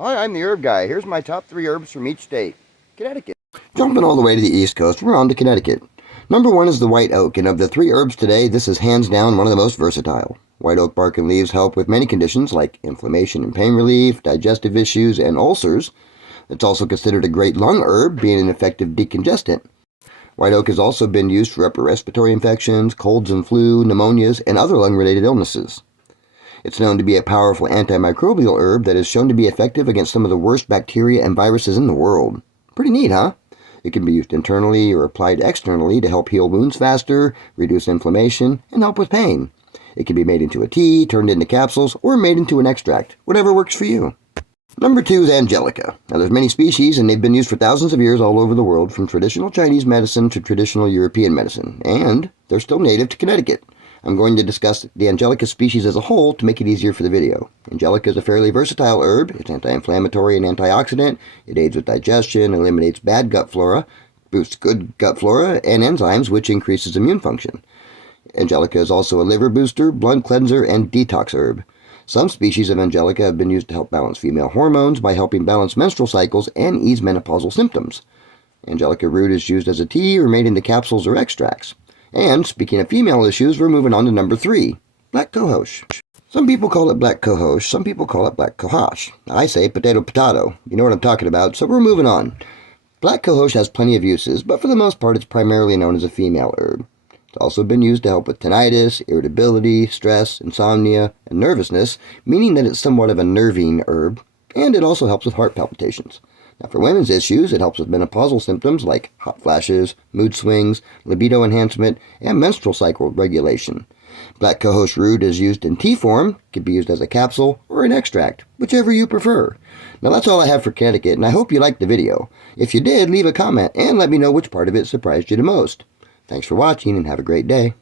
Hi, I'm the herb guy. Here's my top 3 herbs from each state. Connecticut. Jumping all the way to the East Coast, we're on to Connecticut. Number 1 is the white oak, and of the 3 herbs today, this is hands down one of the most versatile. White oak bark and leaves help with many conditions like inflammation and pain relief, digestive issues, and ulcers. It's also considered a great lung herb, being an effective decongestant. White oak has also been used for upper respiratory infections, colds and flu, pneumonias, and other lung-related illnesses. It's known to be a powerful antimicrobial herb that is shown to be effective against some of the worst bacteria and viruses in the world. Pretty neat, huh? It can be used internally or applied externally to help heal wounds faster, reduce inflammation, and help with pain. It can be made into a tea, turned into capsules, or made into an extract, whatever works for you. Number 2 is Angelica. Now there's many species and they've been used for thousands of years all over the world, from traditional Chinese medicine to traditional European medicine, and they're still native to Connecticut. I'm going to discuss the Angelica species as a whole to make it easier for the video. Angelica is a fairly versatile herb. It's anti-inflammatory and antioxidant. It aids with digestion, eliminates bad gut flora, boosts good gut flora, and enzymes, which increases immune function. Angelica is also a liver booster, blood cleanser, and detox herb. Some species of Angelica have been used to help balance female hormones by helping balance menstrual cycles and ease menopausal symptoms. Angelica root is used as a tea or made into capsules or extracts. And speaking of female issues, we're moving on to number 3, black cohosh. Some people call it black cohosh, some people call it black cohosh. I say potato. You know what I'm talking about, so we're moving on. Black cohosh has plenty of uses, but for the most part it's primarily known as a female herb. It's also been used to help with tinnitus, irritability, stress, insomnia, and nervousness, meaning that it's somewhat of a nervine herb, and it also helps with heart palpitations. Now for women's issues, it helps with menopausal symptoms like hot flashes, mood swings, libido enhancement, and menstrual cycle regulation. Black cohosh root is used in tea form, can be used as a capsule or an extract, whichever you prefer. Now that's all I have for Connecticut, and I hope you liked the video. If you did, leave a comment and let me know which part of it surprised you the most. Thanks for watching and have a great day.